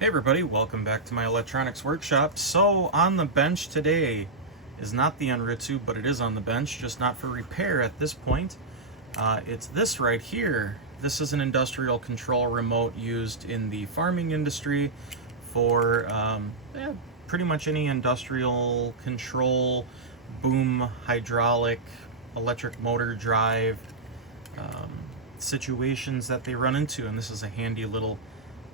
Hey everybody, welcome back to my electronics workshop. So on the bench today is not the Enritsu, but it is on the bench, just not for repair at this point. It's this right here. This is an industrial control remote used in the farming industry for pretty much any industrial control, boom, hydraulic, electric motor drive situations that they run into. And this is a handy little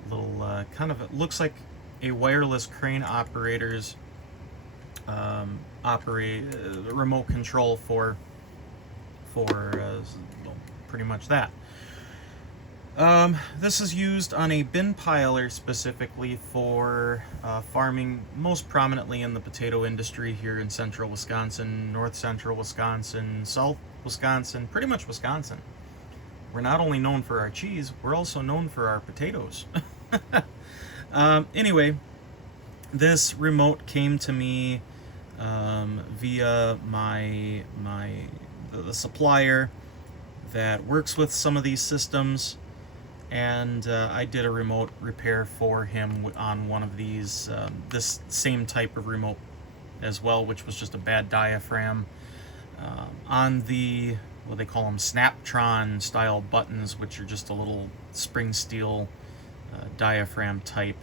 kind of, it looks like a wireless crane operator's remote control for well, pretty much that. This is used on a bin piler specifically for farming, most prominently in the potato industry here in central Wisconsin, north central Wisconsin, south Wisconsin, pretty much Wisconsin. We're not only known for our cheese, we're also known for our potatoes. Anyway, this remote came to me via the supplier that works with some of these systems, and I did a remote repair for him on one of these, this same type of remote as well, which was just a bad diaphragm on the, what they call them, Snaptron style buttons, which are just a little spring steel diaphragm type.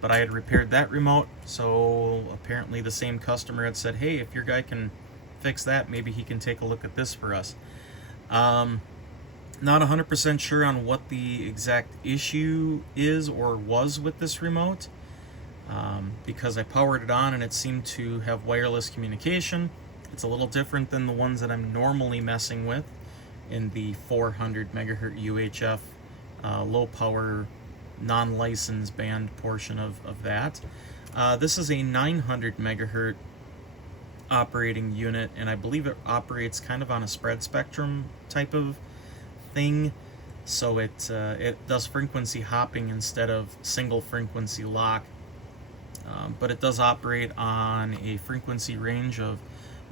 But I had repaired that remote, so apparently the same customer had said, hey, if your guy can fix that, maybe he can take a look at this for us. Not 100% sure on what the exact issue is or was with this remote, because I powered it on and it seemed to have wireless communication. It's a little different than the ones that I'm normally messing with in the 400 megahertz UHF low power non-licensed band portion of that. This is a 900 megahertz operating unit, and I believe it operates kind of on a spread spectrum type of thing, so it does frequency hopping instead of single frequency lock, but it does operate on a frequency range of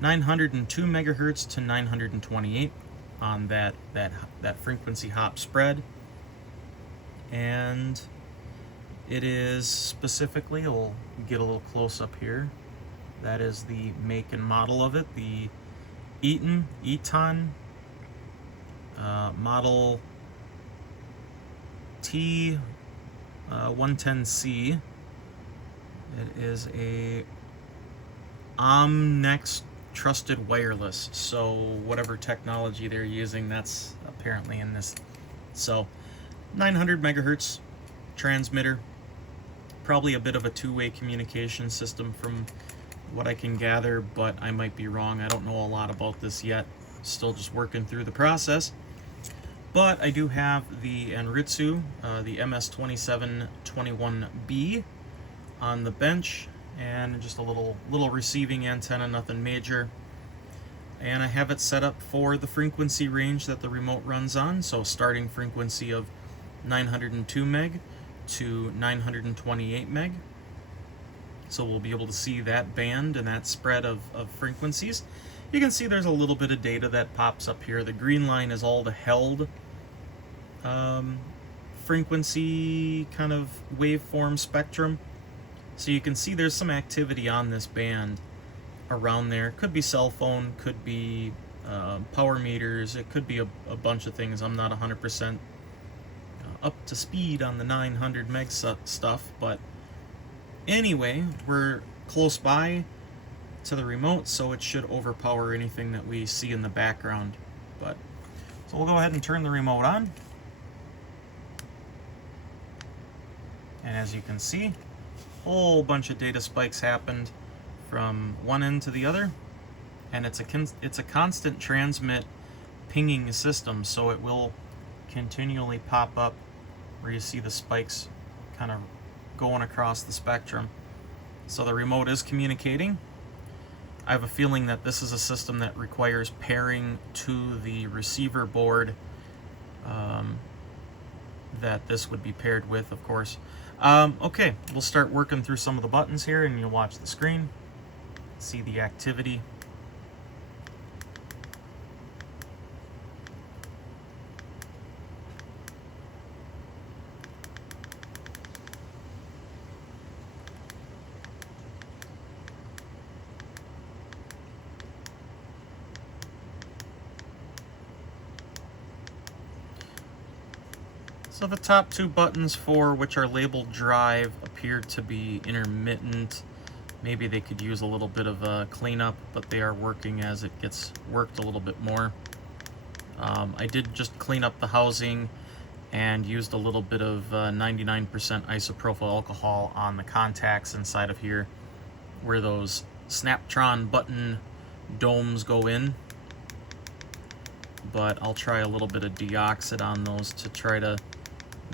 902 megahertz to 928 on that frequency hop spread. And it is specifically, we'll get a little close up here, that is the make and model of it, the Eaton model T110C. It is a OMNEX trusted wireless, so whatever technology they're using, that's apparently in this. So 900 megahertz transmitter, probably a bit of a two-way communication system from what I can gather, but I might be wrong. I don't know a lot about this yet, still just working through the process. But I do have the Enritsu, the MS2721B on the bench, and just a little receiving antenna, nothing major. And I have it set up for the frequency range that the remote runs on, so starting frequency of 902 meg to 928 meg. So we'll be able to see that band and that spread of frequencies. You can see there's a little bit of data that pops up here. The green line is all the held frequency kind of waveform spectrum. So you can see there's some activity on this band around there. Could be cell phone, could be power meters, it could be a bunch of things. I'm not 100% up to speed on the 900 meg stuff, but anyway, we're close by to the remote, so it should overpower anything that we see in the background. But so we'll go ahead and turn the remote on, and as you can see, a whole bunch of data spikes happened from one end to the other, and it's a constant transmit pinging system, so it will continually pop up where you see the spikes kind of going across the spectrum. So the remote is communicating. I have a feeling that this is a system that requires pairing to the receiver board that this would be paired with, of course. Okay, we'll start working through some of the buttons here, and you'll watch the screen, see the activity. So the top two buttons for which are labeled drive appear to be intermittent. Maybe they could use a little bit of a cleanup, but they are working as it gets worked a little bit more. I did just clean up the housing and used a little bit of 99% isopropyl alcohol on the contacts inside of here where those Snaptron button domes go in. But I'll try a little bit of deoxit on those to try to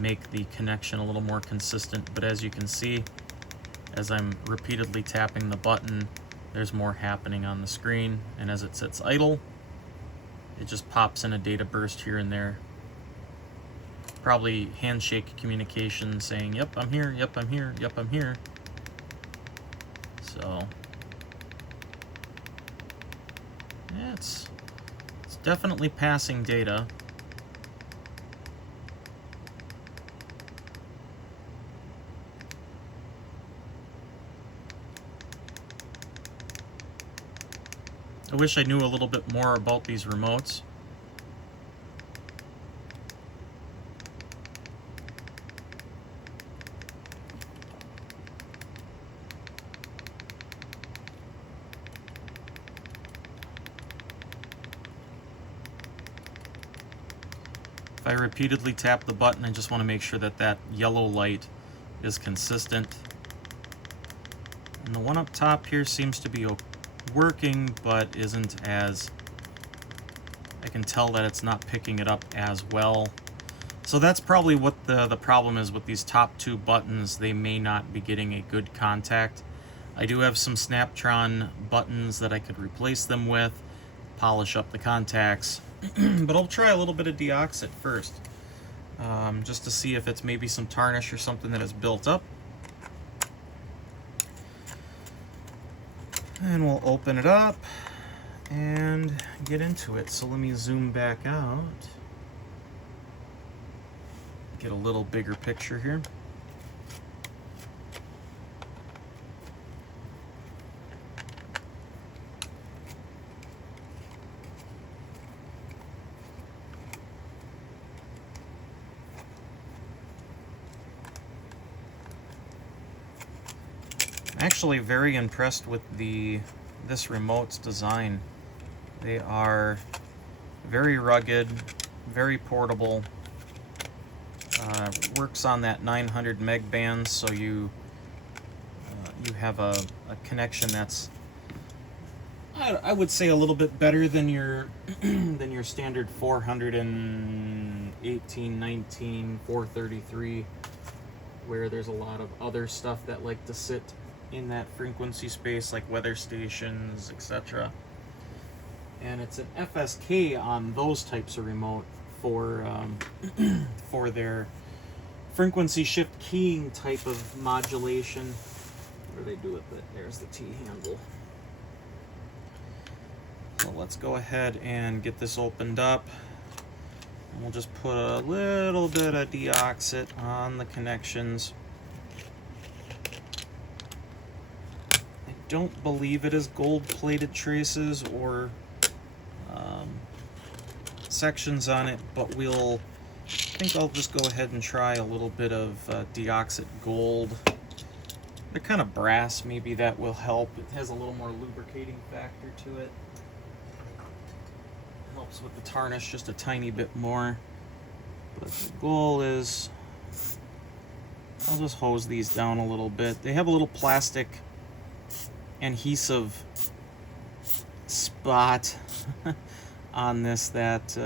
make the connection a little more consistent. But as you can see, as I'm repeatedly tapping the button, there's more happening on the screen, and as it sits idle, it just pops in a data burst here and there. Probably handshake communication saying, yep, I'm here, yep, I'm here, yep, I'm here. So, yeah, it's definitely passing data. I wish I knew a little bit more about these remotes. If I repeatedly tap the button, I just want to make sure that that yellow light is consistent. And the one up top here seems to be working, but isn't as, I can tell that it's not picking it up as well. So that's probably what the problem is with these top two buttons. They may not be getting a good contact. I do have some Snaptron buttons that I could replace them with, polish up the contacts, but I'll try a little bit of deoxit first, just to see if it's maybe some tarnish or something that has built up. And we'll open it up and get into it. So let me zoom back out, get a little bigger picture here. I'm actually very impressed with this remote's design. They are very rugged, very portable. Works on that 900 meg band, so you have a connection that's, I would say, a little bit better than your than your standard 418, 19, 433, where there's a lot of other stuff that like to sit in that frequency space, like weather stations, etc. And it's an FSK on those types of remote for for their frequency shift keying type of modulation. What do they do with it? There's the T handle. So let's go ahead and get this opened up. And we'll just put a little bit of deoxit on the connections. I don't believe it is gold-plated traces or sections on it, but I think I'll just go ahead and try a little bit of deoxit gold. They're kind of brass, maybe that will help. It has a little more lubricating factor to it. Helps with the tarnish just a tiny bit more. But the goal is, I'll just hose these down a little bit. They have a little plastic adhesive spot on this that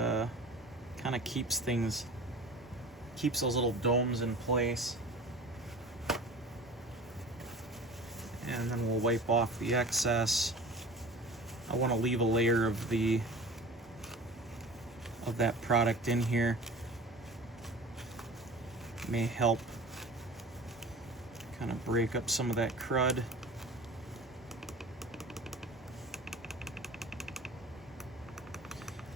kind of keeps those little domes in place. And then we'll wipe off the excess. I want to leave a layer of that product in here. It may help kind of break up some of that crud.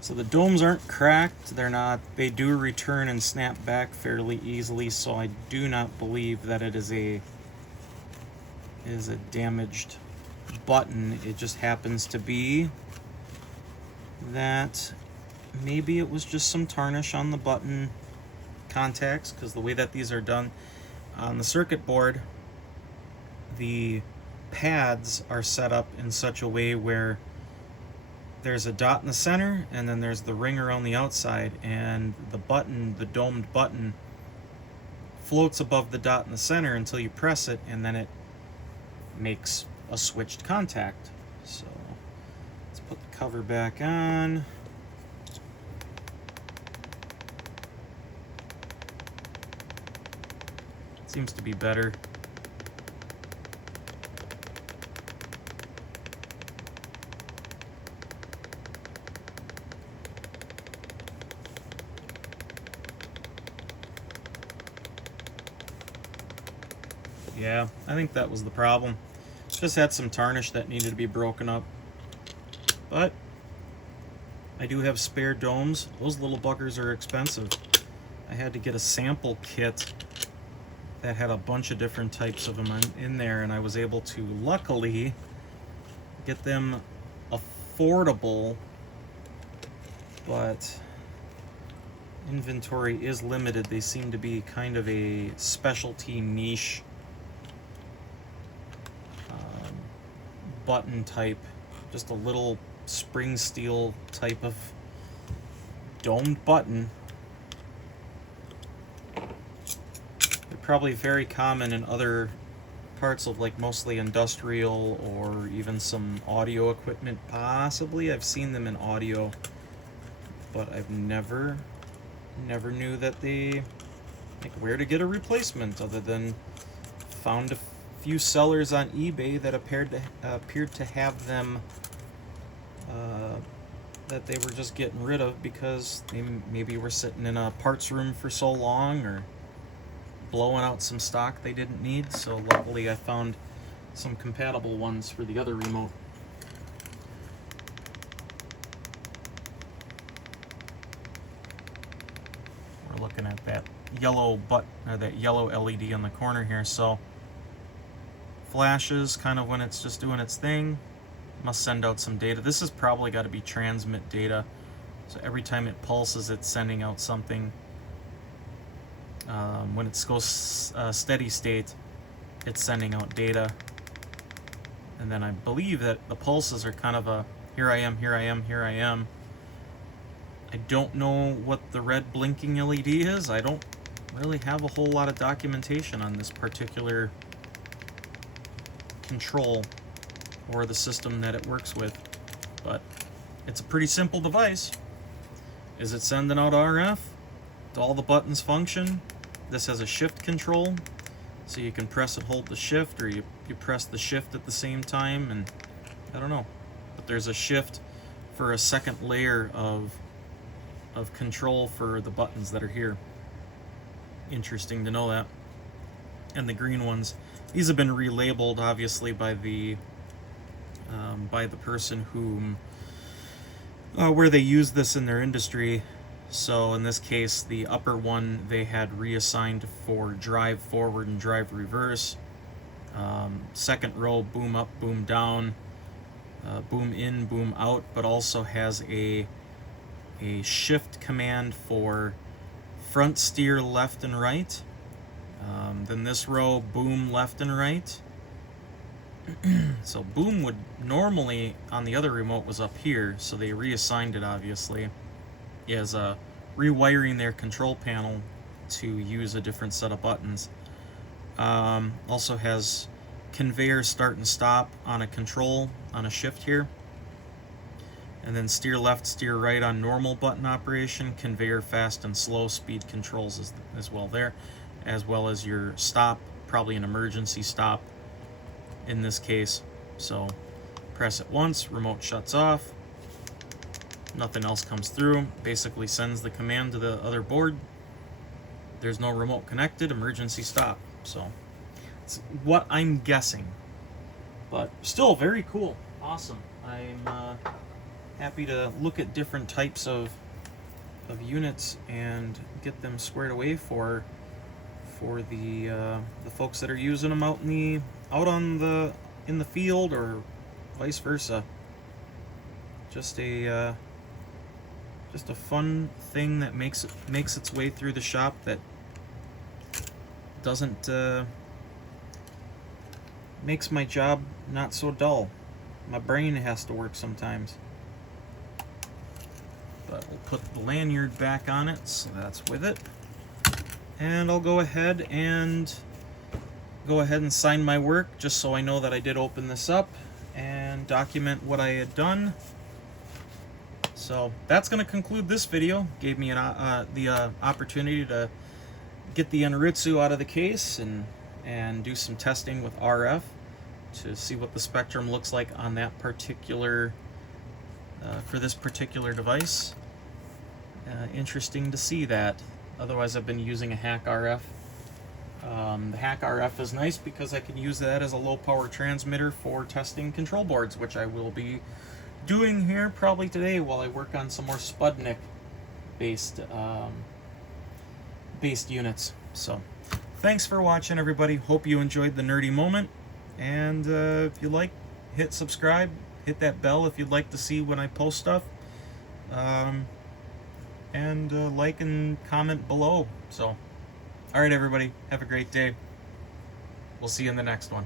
So the domes aren't cracked, they do return and snap back fairly easily, so I do not believe that it is a damaged button. It just happens to be that maybe it was just some tarnish on the button contacts, because the way that these are done on the circuit board, the pads are set up in such a way where there's a dot in the center and then there's the ring around the outside, and the button, the domed button, floats above the dot in the center until you press it, and then it makes a switched contact. So let's put the cover back on. Seems to be better. Yeah, I think that was the problem. Just had some tarnish that needed to be broken up. But I do have spare domes. Those little buggers are expensive. I had to get a sample kit that had a bunch of different types of them in there, and I was able to luckily get them affordable, but inventory is limited. They seem to be kind of a specialty niche button type, just a little spring steel type of domed button. They're probably very common in other parts of, like, mostly industrial or even some audio equipment. Possibly I've seen them in audio, but I've never knew that they, like, where to get a replacement, other than found a few sellers on eBay that appeared to have them that they were just getting rid of because they maybe were sitting in a parts room for so long or blowing out some stock they didn't need. So luckily I found some compatible ones for the other remote. We're looking at that yellow that yellow LED in the corner here. So flashes kind of when it's just doing its thing, must send out some data. This has probably got to be transmit data, so every time it pulses it's sending out something. When it goes steady state, it's sending out data, and then I believe that the pulses are kind of a here I am, here I am, here I am. I don't know what the red blinking LED is. I don't really have a whole lot of documentation on this particular control or the system that it works with, but it's a pretty simple device. Is it sending out RF? Do all the buttons function? This has a shift control, so you can press and hold the shift, or you press the shift at the same time, and I don't know, but there's a shift for a second layer of control for the buttons that are here. Interesting to know that. And the green ones, these have been relabeled obviously by the person whom where they use this in their industry. So in this case, the upper one they had reassigned for drive forward and drive reverse. Second row, boom up, boom down, boom in, boom out, but also has a shift command for front steer left and right. Then this row, boom left and right. So boom would normally on the other remote was up here, so they reassigned it obviously as rewiring their control panel to use a different set of buttons. Also has conveyor start and stop on a control on a shift here, and then steer left, steer right on normal button operation, conveyor fast and slow speed controls as well there, as well as your stop, probably an emergency stop in this case. So press it once, remote shuts off, nothing else comes through, basically sends the command to the other board. There's no remote connected, emergency stop. So it's what I'm guessing, but still very cool, awesome. I'm happy to look at different types of units and get them squared away for the folks that are using them out in the field or vice versa. Just a just a fun thing that makes its way through the shop that doesn't makes my job not so dull. My brain has to work sometimes. But we'll put the lanyard back on it, so that's with it. And I'll go ahead and sign my work, just so I know that I did open this up and document what I had done. So that's going to conclude this video. Gave me the opportunity to get the Anritsu out of the case and do some testing with RF to see what the spectrum looks like on that particular for this particular device. Interesting to see that. Otherwise, I've been using a hack RF. The hack RF is nice because I can use that as a low power transmitter for testing control boards, which I will be doing here probably today while I work on some more Sputnik based units. So thanks for watching, everybody. Hope you enjoyed the nerdy moment, and if you like, hit subscribe, hit that bell if you'd like to see when I post stuff, and like and comment below. So alright, everybody, have a great day. We'll see you in the next one.